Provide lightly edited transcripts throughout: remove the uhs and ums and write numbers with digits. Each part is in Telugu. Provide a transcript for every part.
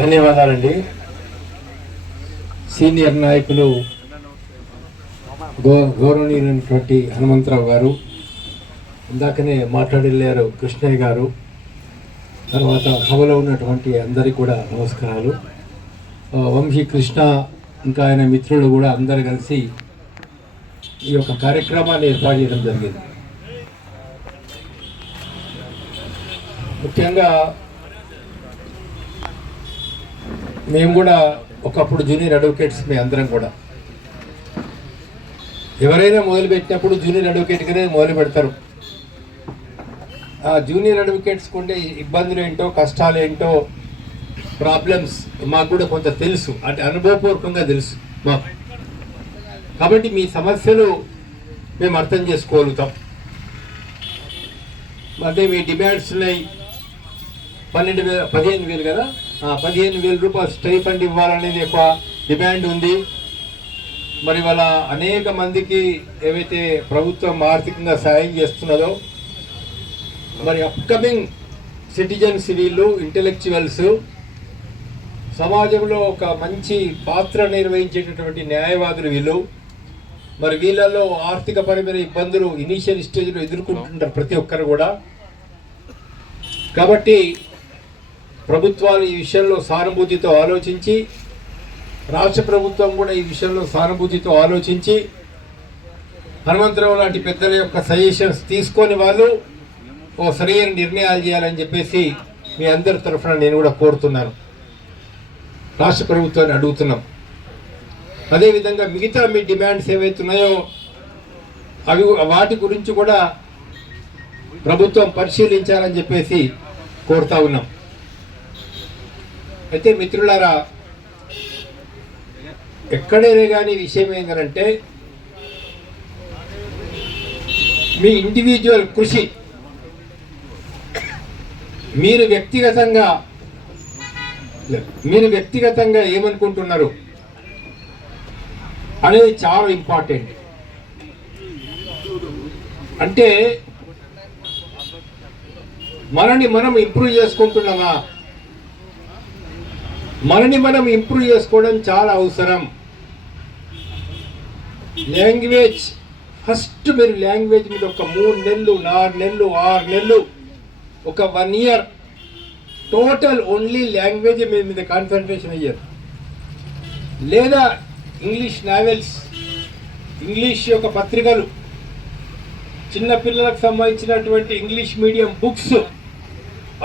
ధన్యవాదాలండి. సీనియర్ నాయకులు గౌరవనీయులైనటువంటి హనుమంతరావు గారు, ఇందాకనే మాట్లాడలేరు కృష్ణయ్య గారు, తర్వాత సభలో ఉన్నటువంటి అందరికీ కూడా నమస్కారాలు. వంశీ కృష్ణ ఇంకా ఆయన మిత్రులు కూడా అందరు కలిసి ఈ యొక్క కార్యక్రమాన్ని ఏర్పాటు చేయడం జరిగింది. ముఖ్యంగా మేము కూడా ఒకప్పుడు జూనియర్ అడ్వకేట్స్, మీ అందరం కూడా ఎవరైనా మొదలుపెట్టినప్పుడు జూనియర్ అడ్వకేట్గానే మొదలు పెడతారు. ఆ జూనియర్ అడ్వకేట్స్కి ఉండే ఇబ్బందులు ఏంటో, కష్టాలు ఏంటో, ప్రాబ్లమ్స్ మాకు కూడా కొంత తెలుసు, అంటే అనుభవపూర్వకంగా తెలుసు మాకు. కాబట్టి మీ సమస్యలు మేము అర్థం చేసుకోగలుగుతాం. అంటే మీ డిమాండ్స్ ఉన్నాయి. 15,000 కదా, 15,000 రూపాయలు స్టైఫండ్ ఇవ్వాలనేది ఒక డిమాండ్ ఉంది. మరి వాళ్ళ అనేక మందికి ఏవైతే ప్రభుత్వం ఆర్థికంగా సాయం చేస్తున్నదో, మరి అప్కమింగ్ సిటిజన్స్, వీళ్ళు ఇంటెలెక్చువల్స్, సమాజంలో ఒక మంచి పాత్ర నిర్వహించేటటువంటి న్యాయవాదులు వీళ్ళు. మరి వీళ్ళలో ఆర్థిక పరమైన ఇబ్బందులు ఇనీషియల్ స్టేజ్లో ఎదుర్కొంటుంటారు ప్రతి ఒక్కరు కూడా. కాబట్టి ప్రభుత్వాలు ఈ విషయంలో సానుభూతితో ఆలోచించి, రాష్ట్ర ప్రభుత్వం కూడా ఈ విషయంలో సానుభూతితో ఆలోచించి, హనుమంతరావు లాంటి పెద్దల యొక్క సజెషన్స్ తీసుకొని వాళ్ళు ఓ సరైన నిర్ణయాలు చేయాలని చెప్పేసి మీ అందరి తరఫున నేను కూడా కోరుతున్నాను, రాష్ట్ర ప్రభుత్వాన్ని అడుగుతున్నాం. అదేవిధంగా మిగతా మీ డిమాండ్స్ ఏవైతున్నాయో అవి, వాటి గురించి కూడా ప్రభుత్వం పరిశీలించాలని చెప్పేసి కోరుతా ఉన్నాం. అయితే మిత్రులారా, ఎక్కడైనా కానీ విషయం ఏంటంటే మీ ఇండివిజువల్ కృషి, మీరు వ్యక్తిగతంగా ఏమనుకుంటున్నారు అనేది చాలా ఇంపార్టెంట్. అంటే మనని మనం ఇంప్రూవ్ చేసుకుంటున్నామా? మనని మనం ఇంప్రూవ్ చేసుకోవడం చాలా అవసరం. లాంగ్వేజ్ ఫస్ట్, మీరు లాంగ్వేజ్ మీద ఒక 3 నెలలు, 4 నెలలు, 6 నెలలు, ఒక 1 ఇయర్ టోటల్ ఓన్లీ లాంగ్వేజ్ మీద కాన్సన్ట్రేషన్ అయ్యారు. లేదా ఇంగ్లీష్ నావెల్స్, ఇంగ్లీష్ యొక్క పత్రికలు, చిన్నపిల్లలకు సంబంధించినటువంటి ఇంగ్లీష్ మీడియం బుక్స్,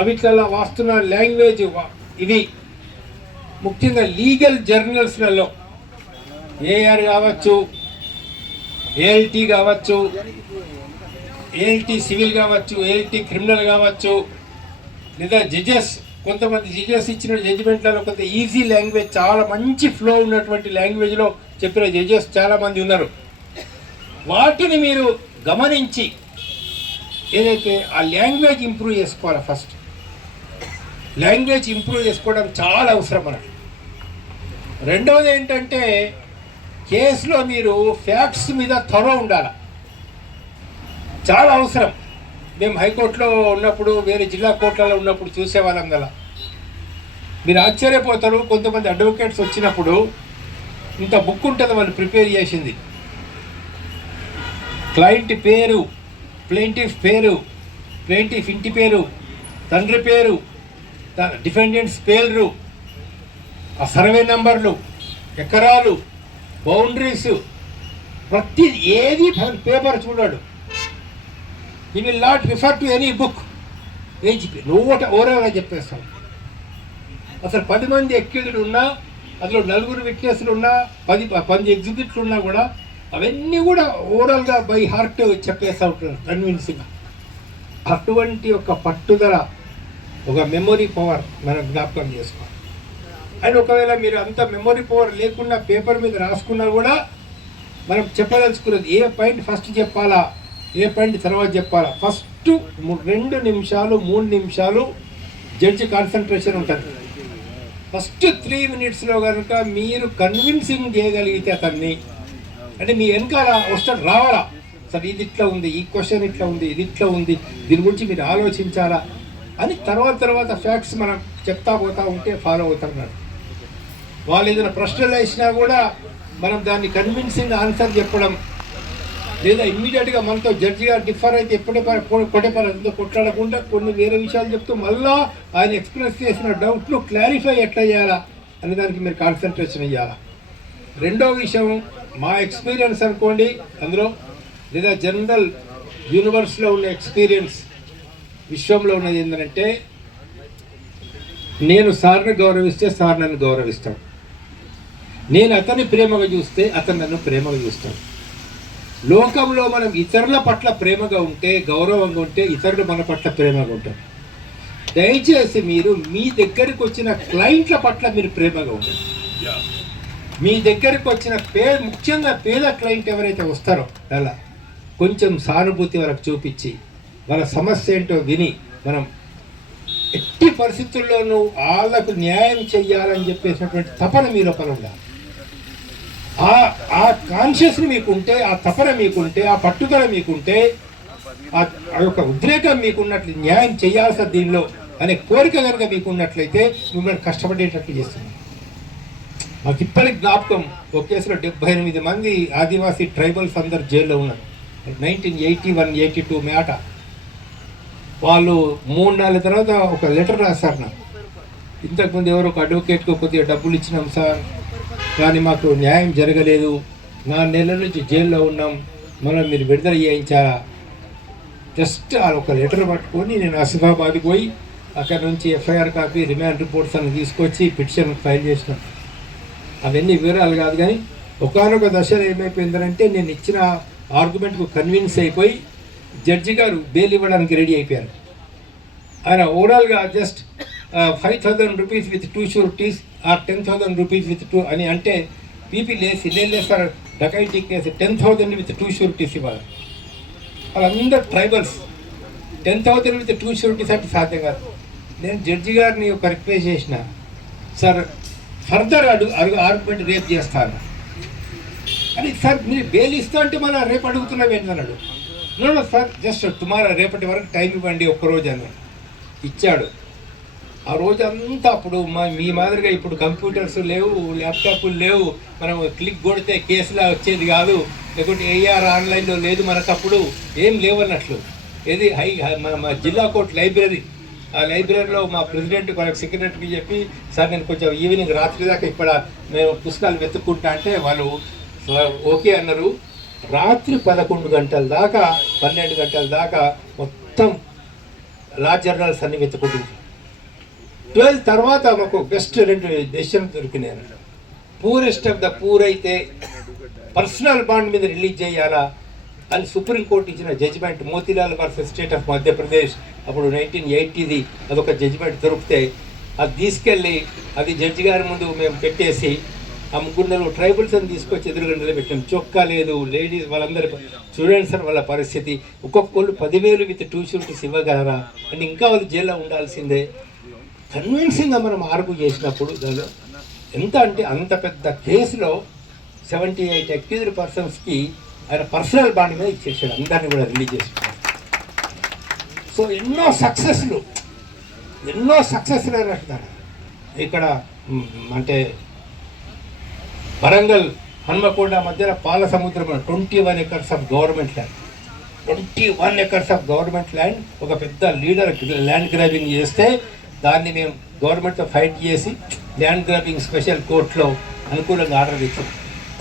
అవిట్లలో వస్తున్న లాంగ్వేజ్ ఇవి. ముఖ్యంగా లీగల్ జర్నల్స్లలో ఏఆర్ కావచ్చు, ఏఎల్టీ కావచ్చు, ఏఎల్టీ సివిల్ కావచ్చు, ఏఎల్టీ క్రిమినల్ కావచ్చు, లేదా జడ్జెస్, కొంతమంది జడ్జెస్ ఇచ్చిన జడ్జిమెంట్లలో కొంత ఈజీ లాంగ్వేజ్, చాలా మంచి ఫ్లో ఉన్నటువంటి లాంగ్వేజ్లో చెప్పిన జడ్జెస్ చాలామంది ఉన్నారు. వాటిని మీరు గమనించి ఏదైతే ఆ లాంగ్వేజ్ ఇంప్రూవ్ చేసుకోవాలి. ఫస్ట్ లాంగ్వేజ్ ఇంప్రూవ్ చేసుకోవడం చాలా అవసరం మనకి. రెండవది ఏంటంటే కేసులో మీరు ఫ్యాక్ట్స్ మీద త్వర ఉండాలి, చాలా అవసరం. మేము హైకోర్టులో ఉన్నప్పుడు, వేరే జిల్లా కోర్టులలో ఉన్నప్పుడు చూసేవాళ్ళం కదా, మీరు ఆశ్చర్యపోతారు. కొంతమంది అడ్వకేట్స్ వచ్చినప్పుడు ఇంత బుక్ ఉంటుంది వాళ్ళు ప్రిపేర్ చేసింది, క్లయింట్ పేరు, ప్లెయింటిఫ్ పేరు, ప్లెయింటిఫ్ ఇంటి పేరు, తండ్రి పేరు, డిఫెండెంట్స్ పేర్లు, ఆ సర్వే నంబర్లు, ఎకరాలు, బౌండరీస్, ప్రతి ఏది పేపర్ చూడాడు. He will not refer to any book. ఓవరాల్గా చెప్పేస్తాం. అసలు 10 మంది అక్యూజ్డ్ ఉన్నా, అందులో 4 విట్నెస్లు ఉన్నా, 10 ఎగ్జిబిట్లు ఉన్నా కూడా అవన్నీ కూడా ఓవరాల్గా బై హార్ట్ చెప్పేస్తూ ఉంటారు కన్విన్సింగ్గా. అటువంటి ఒక పట్టుదల, ఒక మెమొరీ పవర్ మనం జ్ఞాపకం చేసుకోవాలి. అండ్ ఒకవేళ మీరు అంత మెమొరీ పవర్ లేకుండా పేపర్ మీద రాసుకున్నా కూడా మనం చెప్పదలుచుకున్నది ఏ పాయింట్ ఫస్ట్ చెప్పాలా, ఏ పాయింట్ తర్వాత చెప్పాలా, ఫస్ట్ 2 నిమిషాలు 3 నిమిషాలు జడ్జి కాన్సన్ట్రేషన్ ఉంటుంది. ఫస్ట్ 3 మినిట్స్లో కనుక మీరు కన్విన్సింగ్ చేయగలిగితే అతన్ని, అంటే మీ వెనకాల వస్తాడు రావాలా, సార్ ఇది ఇట్లా ఉంది, ఈ క్వశ్చన్ ఇట్లా ఉంది, ఇది ఇట్లా ఉంది, దీని గురించి మీరు ఆలోచించాలా, అని తర్వాత ఫ్యాక్ట్స్ మనం చెప్తా పోతా ఉంటే ఫాలో అవుతున్నారు. వాళ్ళు ఏదైనా ప్రశ్నలు వేసినా కూడా మనం దాన్ని కన్విన్సింగ్ ఆన్సర్ చెప్పడం, లేదా ఇమ్మీడియట్గా మనతో జడ్జి గారు డిఫర్ అయితే ఎప్పుడే కొట్టేపరంతో కొట్లాడకుండా కొన్ని వేరే విషయాలు చెప్తూ మళ్ళా ఆయన ఎక్స్ప్రెస్ చేసిన డౌట్లు క్లారిఫై ఎట్లా చేయాలా అనే దానికి మీరు కాన్సన్ట్రేషన్ ఇవ్వాలా. రెండో విషయం, మా ఎక్స్పీరియన్స్ అనుకోండి అందులో, లేదా జనరల్ యూనివర్స్లో ఉన్న ఎక్స్పీరియన్స్ విశ్వంలో ఉన్నది ఏంటంటే, నేను సార్ని గౌరవిస్తే సార్ నన్ను గౌరవిస్తాడు, నేను అతన్ని ప్రేమగా చూస్తే అతను నన్ను ప్రేమగా చూస్తాడు. లోకంలో మనం ఇతరుల పట్ల ప్రేమగా ఉంటే, గౌరవంగా ఉంటే, ఇతరులు మన పట్ల ప్రేమగా ఉంటారు. దయచేసి మీరు మీ దగ్గరికి వచ్చిన క్లయింట్ల పట్ల మీరు ప్రేమగా ఉండండి. మీ దగ్గరికి వచ్చిన ముఖ్యంగా పేద క్లయింట్ ఎవరైతే వస్తారో అలా కొంచెం సానుభూతి వాళ్ళకి చూపించి వాళ్ళ సమస్య ఏంటో విని, మనం ఎట్టి పరిస్థితుల్లోనూ వాళ్ళకు న్యాయం చెయ్యాలని చెప్పేసినటువంటి తపన మీ లోపల ఉండాలి. ఆ కాన్షియస్ని మీకుంటే, ఆ తపన మీకుంటే, ఆ పట్టుదల మీకుంటే, ఆ యొక్క ఉద్రేకం మీకున్నట్లు న్యాయం చేయాల్సిన దీనిలో అనే కోరిక కనుక మీకున్నట్లయితే మిమ్మల్ని కష్టపడేటట్లు చేస్తుంది. మాకు ఇప్పటికి జ్ఞాపకం, ఒక కేసులో 78 మంది ఆదివాసీ ట్రైబల్స్ అందరు జైల్లో ఉన్నారు. 1981-82 మేట. వాళ్ళు 3 నెలల తర్వాత ఒక లెటర్ రాశారు నాకు. ఇంతకుముందు ఎవరో ఒక అడ్వకేట్కు కొద్దిగా డబ్బులు ఇచ్చినాం సార్, కానీ మాకు న్యాయం జరగలేదు, 4 నెలల నుంచి జైల్లో ఉన్నాం, మనం మీరు విడుదల చేయించారా. జస్ట్ ఒక లెటర్ పట్టుకొని నేను ఆసిఫాబాద్కి పోయి అక్కడ నుంచి ఎఫ్ఐఆర్ కాపీ, రిమాండ్ రిపోర్ట్స్ అన్ని తీసుకొచ్చి పిటిషన్ ఫైల్ చేసినాం. అవన్నీ వివరాలు కాదు, కానీ ఒకానొక దశలో ఏమైపోయిందంటే నేను ఇచ్చిన ఆర్గ్యుమెంట్కు కన్విన్స్ అయిపోయి జడ్జి గారు బెయిల్ ఇవ్వడానికి రెడీ అయిపోయారు. ఆయన ఓవరాల్గా just 5,000 rupees with 2 sureties or 10,000 rupees with 2 అని అంటే పీపీ లేదు sir, dacoity case 10,000 with 2 sureties ఇవ్వాలి. వాళ్ళందరూ ట్రైబల్స్. 10,000 విత్ 2 షూరిటీస్ అంటే సాధ్యం కాదు. నేను జడ్జి గారిని ఒక రిక్వెస్ట్ చేసిన, సార్ ఫర్దర్ ఆర్గ్యుమెంట్ రేపు చేస్తాను అని. సార్ మీరు బెయిల్ ఇస్తా అంటే మన రేపు అడుగుతున్నాం ఏంటన్నాడు. నో సార్, జస్ట్ టుమారో, రేపటి వరకు టైం ఇవ్వండి ఒక్కరోజు అని ఇచ్చాడు. ఆ రోజంతా అప్పుడు మీ మాదిరిగా ఇప్పుడు కంప్యూటర్స్ లేవు, ల్యాప్టాప్లు లేవు, మనం క్లిక్ కొడితే కేసులా వచ్చేది కాదు, లేకుంటే ఏఆర్ ఆన్లైన్లో లేదు మనకు, అప్పుడు ఏం లేవన్నట్లు. ఏది మా జిల్లా కోర్టు లైబ్రరీ, ఆ లైబ్రరీలో మా ప్రెసిడెంట్ వాళ్ళకి సెక్రటరీకి చెప్పి, సార్ నేను కొంచెం ఈవినింగ్ రాత్రి దాకా ఇక్కడ మేము పుస్తకాలు వెతుక్కుంటా అంటే వాళ్ళు ఓకే అన్నారు. రాత్రి 11 గంటల దాకా 12 గంటల దాకా మొత్తం లా జర్నల్స్ అన్ని వెతుక్కుంటుంది. 12 తర్వాత మాకు బెస్ట్ 2 డెసిషన్ దొరికినాయి. పూరెస్ట్ ఆఫ్ ద పూర్ అయితే పర్సనల్ బాండ్ మీద రిలీజ్ చేయాలా అని సుప్రీంకోర్టు ఇచ్చిన judgment, Motilal versus state of Madhya Pradesh, అప్పుడు 1980ది అదొక జడ్జిమెంట్ దొరికితే అది తీసుకెళ్ళి అది జడ్జి గారి ముందు మేము పెట్టేసి ఆ 3 నెలలు ట్రైబల్స్ అని తీసుకొచ్చి ఎదురుగుండలో పెట్టాం. చొక్కా లేదు, లేడీస్ వాళ్ళందరూ స్టూడెంట్స్ అని వాళ్ళ పరిస్థితి, ఒక్కొక్కళ్ళు 10,000 విత్ 2 షూరిటీస్ ఇవ్వగలరా అంటే ఇంకా వాళ్ళు జైల్లో ఉండాల్సిందే. కన్విన్సింగ్గా మనం ఆర్గ్యూ చేసినప్పుడు దానిలో ఎంత అంటే అంత పెద్ద కేసులో 78 అక్యూజ్డ్ పర్సన్స్కి ఆయన పర్సనల్ బాండ్ మీద ఇచ్చేసాడు, అందరినీ కూడా రిలీజ్ చేస్తున్నాడు. సో ఎన్నో సక్సెస్లు అయినట్టున్నారు. ఇక్కడ అంటే వరంగల్ హన్మకొండ మధ్యన పాల సముద్రం 21 acres of government land, 21 acres of government land ఒక పెద్ద లీడర్ ల్యాండ్ గ్రాబింగ్ చేస్తే దాన్ని మేము గవర్నమెంట్తో ఫైట్ చేసి ల్యాండ్ గ్రాబింగ్ స్పెషల్ కోర్టులో అనుకూలంగా ఆర్డర్ ఇచ్చాం.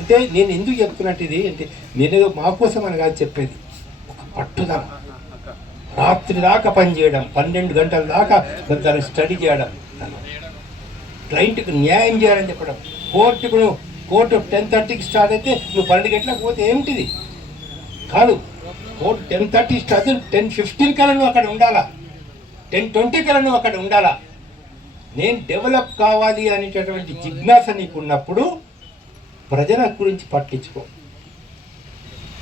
అంటే నేను ఎందుకు చెప్తున్నట్టు ఇది అంటే, నేనేదో మా కోసం అని కాదు చెప్పేది, ఒక పట్టుదల, రాత్రి దాకా పనిచేయడం, 12 గంటల దాకా దాన్ని స్టడీ చేయడం, క్లయింట్కి న్యాయం చేయాలని చెప్పడం. కోర్టు 10:30కి స్టార్ట్ అయితే నువ్వు 12 గంటలకు పోతే ఏమిటిది కాదు. కోర్టు 10:30 స్టార్ట్, 10:15 కల్లా నువ్వు అక్కడ ఉండాలా, 10:20 కల్లా నువ్వు అక్కడ ఉండాలా. నేను డెవలప్ కావాలి అనేటటువంటి జిజ్ఞాస నీకు ఉన్నప్పుడు ప్రజల గురించి పట్టించుకో,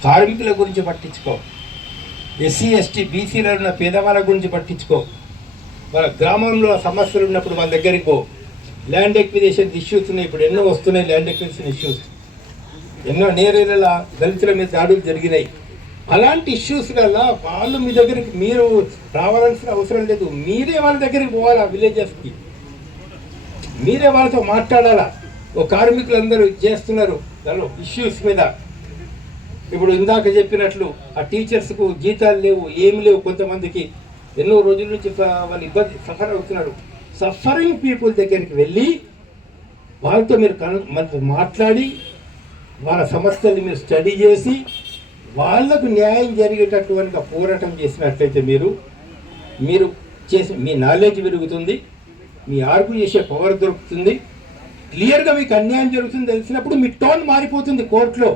కార్మికుల గురించి పట్టించుకో, ఎస్సీ ఎస్టీ బీసీలో ఉన్న పేదవాళ్ళ గురించి పట్టించుకో, వాళ్ళ గ్రామంలో సమస్యలు ఉన్నప్పుడు వాళ్ళ దగ్గరికి పో. ల్యాండ్ ఎక్విజిషన్ ఇష్యూస్ ఉన్నాయి, ఇప్పుడు ఎన్నో వస్తున్నాయి ల్యాండ్ ఎక్విజిషన్ ఇష్యూస్. ఎన్నో నేరేళ్ళ దళితుల మీద దాడులు జరిగినాయి. అలాంటి ఇష్యూస్లలో వాళ్ళు మీ దగ్గరికి మీరు రావాల్సిన అవసరం లేదు, మీరే వాళ్ళ దగ్గరికి పోవాలా, విలేజెస్కి మీరే వాళ్ళతో మాట్లాడాలా. ఓ కార్మికులందరూ చేస్తున్నారు దానిలో ఇష్యూస్ మీద. ఇప్పుడు ఇందాక చెప్పినట్లు ఆ టీచర్స్కు జీతాలు లేవు, ఏమి లేవు, కొంతమందికి ఎన్నో రోజుల నుంచి వాళ్ళు ఇబ్బంది సఫర్ అవుతున్నారు. సఫరింగ్ పీపుల్ దగ్గరికి వెళ్ళి వాళ్ళతో మీరు మనతో మాట్లాడి వాళ్ళ సమస్యల్ని మీరు స్టడీ చేసి వాళ్లకు న్యాయం జరిగేటటువంటి పోరాటం చేసినట్లయితే మీరు చేసి మీ నాలెడ్జ్ పెరుగుతుంది, మీ ఆర్గ్యూ చేసే పవర్ దొరుకుతుంది, క్లియర్గా మీకు అన్యాయం జరుగుతుంది తెలిసినప్పుడు మీ టోన్ మారిపోతుంది కోర్టులో.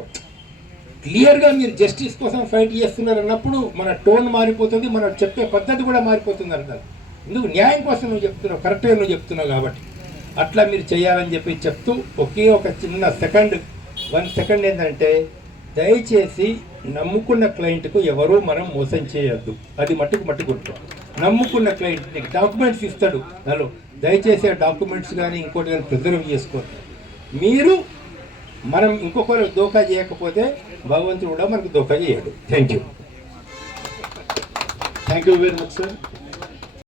క్లియర్గా మీరు జస్టిస్ కోసం ఫైట్ చేస్తున్నారు అన్నప్పుడు మన టోన్ మారిపోతుంది, మనం చెప్పే పద్ధతి కూడా మారిపోతుంది అర్థం. ఎందుకు న్యాయం కోసం నువ్వు చెప్తున్నావు, కరెక్ట్గా నువ్వు చెప్తున్నావు కాబట్టి అట్లా మీరు చేయాలని చెప్పి చెప్తూ ఒకే ఒక చిన్న 1 సెకండ్ ఏంటంటే, దయచేసి నమ్ముకున్న క్లయింట్కు ఎవరూ మనం మోసం చేయొద్దు. అది మట్టుకు నమ్ముకున్న క్లయింట్ నీకు డాక్యుమెంట్స్ ఇస్తాడు, దానిలో దయచేసి ఆ డాక్యుమెంట్స్ కానీ ఇంకోటి కానీ ప్రిజర్వ్ చేసుకోండి. మనం ఇంకొకరు దోఖా చేయకపోతే భగవంతుడు కూడా మనకు దోఖా చేయడు. Thank you very much sir.